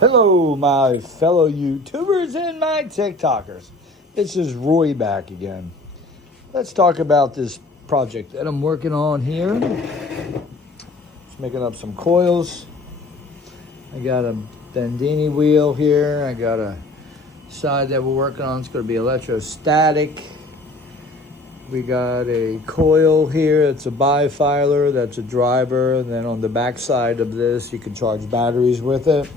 Hello, my fellow YouTubers and my TikTokers. This is Roy back again. Let's talk about this project that I'm working on here. Just making up some coils. I got a Bandini wheel here. I got a side that we're working on. It's going to be electrostatic. We got a coil here. It's a bifilar. That's a driver. And then on the back side of this, you can charge batteries with it.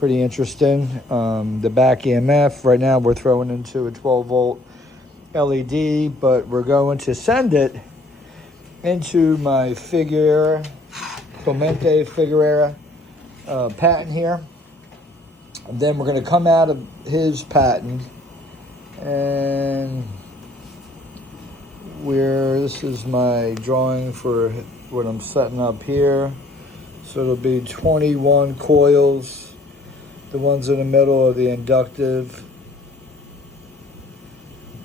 Pretty interesting. The back EMF, right now we're throwing into a 12 volt LED, but we're going to send it into my Clemente Figueroa patent here. And then we're going to come out of his patent and this is my drawing for what I'm setting up here. So it'll be 21 coils. The ones in the middle are the inductive.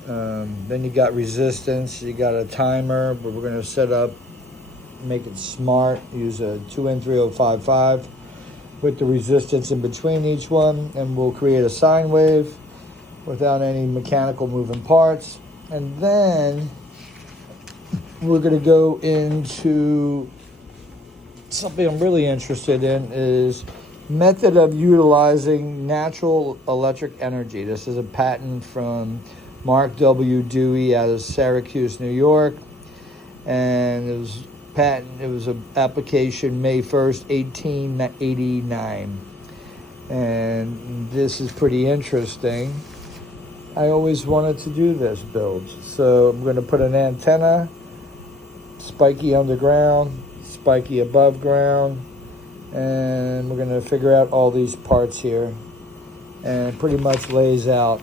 Then you got resistance. You got a timer, but we're going to set up, make it smart. Use a 2N3055 with the resistance in between each one, and we'll create a sine wave without any mechanical moving parts. And then we're going to go into something I'm really interested in is method of utilizing natural electric energy. This is a patent from Mark W. Dewey out of Syracuse, New York. And it was an application May 1st, 1889. And this is pretty interesting. I always wanted to do this build. So I'm going to put an antenna, spiky underground, spiky above ground, and we're going to figure out all these parts here, and pretty much lays out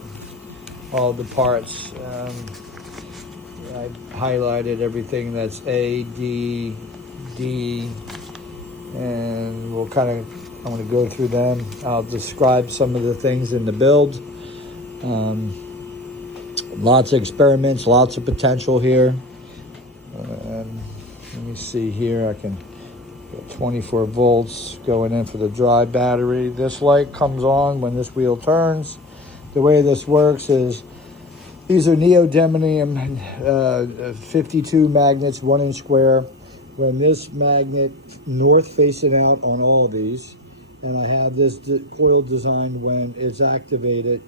all the parts. I highlighted everything that's A, D, D, and I'm going to go through them. I'll describe some of the things in the build. Lots of experiments, lots of potential here. Let me see here. I can 24 volts going in for the dry battery. This light comes on when this wheel turns. The way this works is these are neodymium 52 magnets, 1 inch square. When this magnet north facing out on all of these, and I have this coil designed when it's activated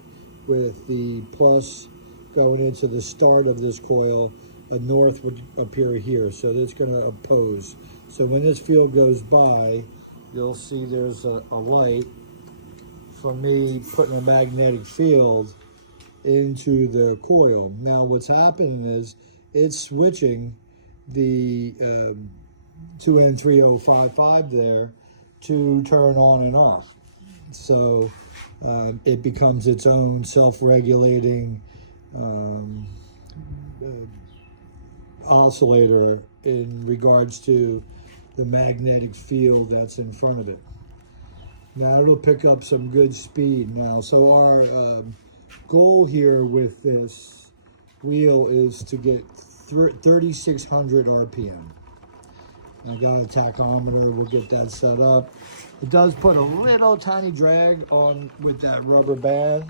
with the plus going into the start of this coil, a north would appear here, so it's going to oppose. So when this field goes by, you'll see there's a light from me putting a magnetic field into the coil. Now what's happening is it's switching the 2N3055 there to turn on and off. So it becomes its own self-regulating oscillator in regards to the magnetic field that's in front of it. Now it'll pick up some good speed now. So our goal here with this wheel is to get 3,600 RPM. I got a tachometer, we'll get that set up. It does put a little tiny drag on with that rubber band,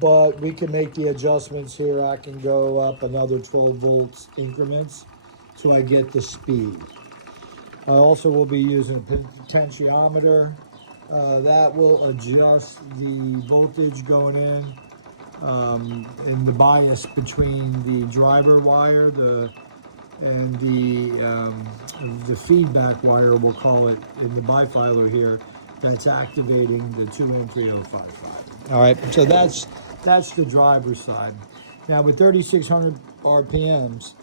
but we can make the adjustments here. I can go up another 12 volts increments so I get the speed. I also will be using a potentiometer that will adjust the voltage going in and the bias between the driver wire and the feedback wire, we'll call it, in the bifilar here, that's activating the 2N3055. All right, so that's the driver side. Now with 3,600 RPMs,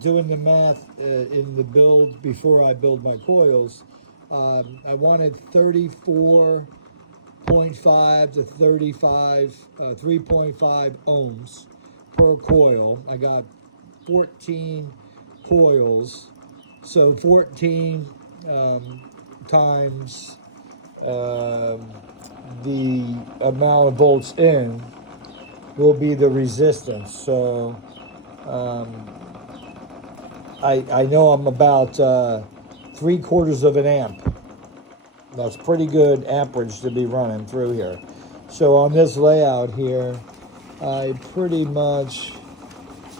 doing the math in the build before I build my coils, I wanted 34.5 to 35, 3.5 ohms per coil. I got 14 coils, so 14 times the amount of volts in will be the resistance. So I know I'm about 3/4 of an amp That's pretty good amperage to be running through here. So on this layout here, I pretty much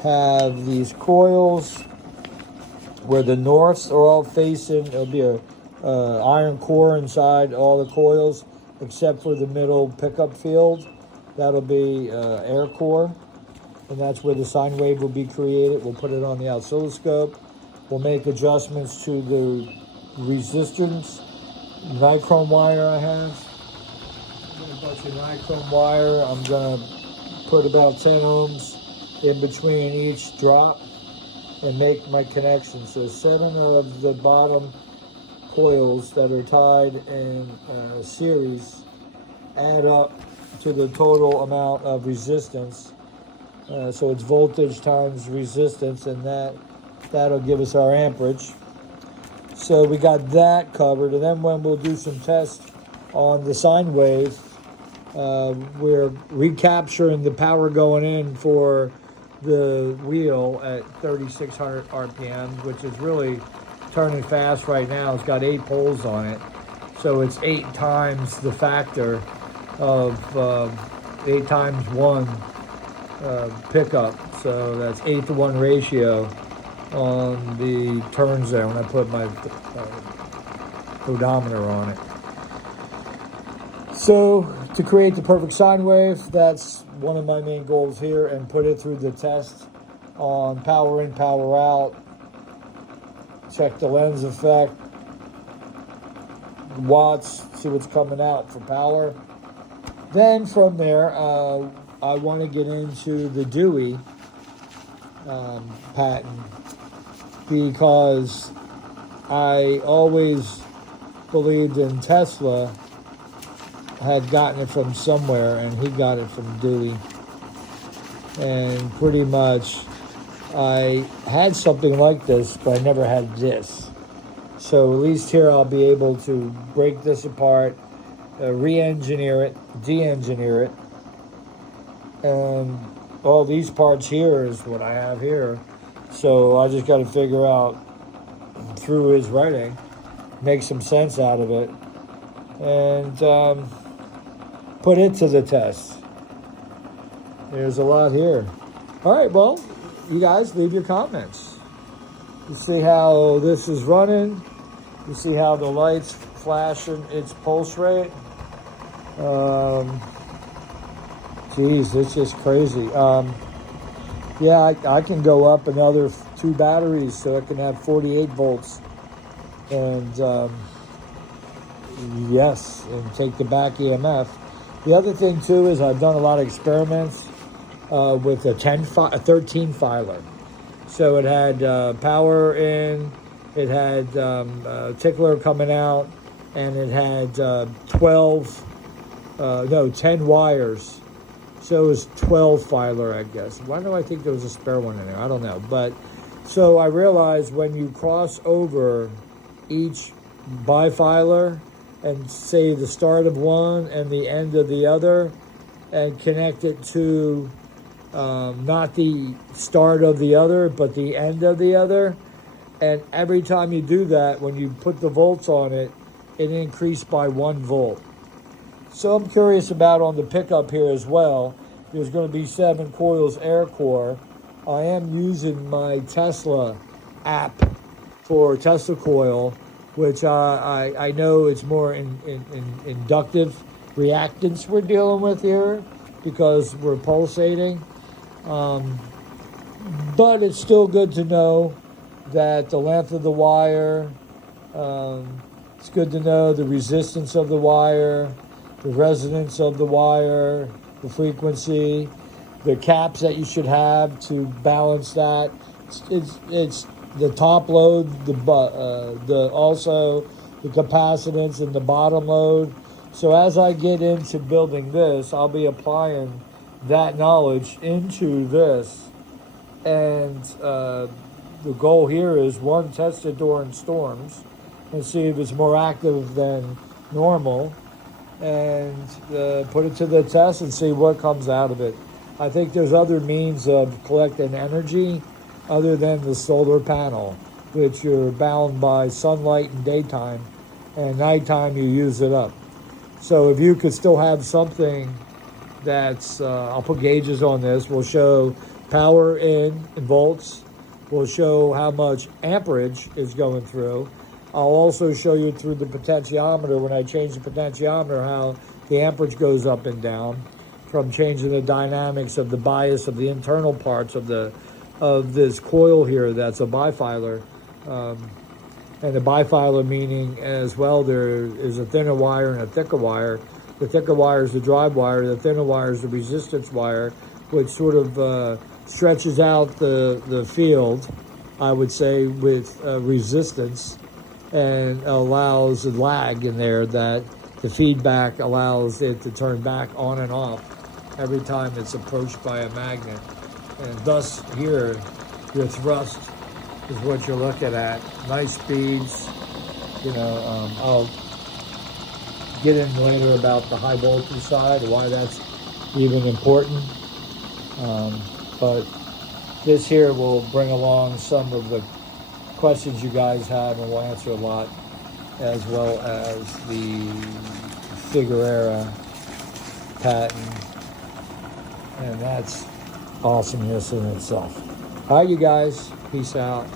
have these coils where the norths are all facing. There'll be a iron core inside all the coils except for the middle pickup field. That'll be air core, and that's where the sine wave will be created. We'll put it on the oscilloscope. We'll make adjustments to the resistance nichrome wire I have. A bunch of nichrome wire. I'm gonna put about 10 ohms in between each drop and make my connection. So 7 of the bottom coils that are tied in series add up to the total amount of resistance. So it's voltage times resistance, and that'll give us our amperage. So we got that covered, and then when we'll do some tests on the sine wave, we're recapturing the power going in for the wheel at 3,600 RPM, which is really turning fast right now. It's got 8 poles on it, so it's 8 times the factor of 8 times 1 pickup. So that's 8-to-1 ratio on the turns there when I put my odometer on it. So to create the perfect sine wave, that's one of my main goals here, and put it through the test on power in, power out. Check the lens effect, watts, see what's coming out for power. Then from there, I want to get into the Dewey patent, because I always believed in Tesla had gotten it from somewhere, and he got it from Dewey. And pretty much I had something like this, but I never had this. So at least here I'll be able to break this apart, re-engineer it, de-engineer it. And all these parts here is what I have here. So I just got to figure out through his writing, make some sense out of it, and put it to the test. There's a lot here. All right, well, you guys leave your comments. You see how this is running. You see how the light's flashing its pulse rate. Geez, it's just crazy. Yeah, I can go up another 2 batteries, so I can have 48 volts. And yes, and take the back EMF. The other thing too is I've done a lot of experiments with a 13 filer. So it had power in, it had tickler coming out, and it had 10 wires. So it was 12 filer, I guess. Why do I think there was a spare one in there? I don't know. But so I realized when you cross over each bifilar and say the start of one and the end of the other, and connect it to not the start of the other, but the end of the other. And every time you do that, when you put the volts on it, it increased by 1 volt. So I'm curious about on the pickup here as well. There's going to be 7 coils air core. I am using my Tesla app for Tesla coil, which I know it's more in inductive reactance we're dealing with here, because we're pulsating. But it's still good to know that the length of the wire, it's good to know the resistance of the wire, the resonance of the wire, the frequency, the caps that you should have to balance that. It's the top load, also the capacitance, and the bottom load. So as I get into building this, I'll be applying that knowledge into this. And the goal here is, 1, test it during storms and see if it's more active than normal, and put it to the test and see what comes out of it. I think there's other means of collecting energy other than the solar panel, which you're bound by sunlight in daytime and nighttime you use it up. So if you could still have something that's, I'll put gauges on this, we'll show power in volts, we'll show how much amperage is going through. I'll also show you through the potentiometer, when I change the potentiometer, how the amperage goes up and down from changing the dynamics of the bias of the internal parts of this coil here that's a bifilar. And the bifilar meaning as well, there is a thinner wire and a thicker wire. The thicker wire is the drive wire, the thinner wire is the resistance wire, which sort of stretches out the field, I would say, with resistance, and allows a lag in there that the feedback allows it to turn back on and off every time it's approached by a magnet. And thus here, your thrust is what you're looking at. Nice speeds. I'll get in later about the high voltage side, why that's even important. But this here will bring along some of the questions you guys have, and we'll answer a lot, as well as the Figueroa patent. And that's awesomeness in itself. All right, you guys. Peace out.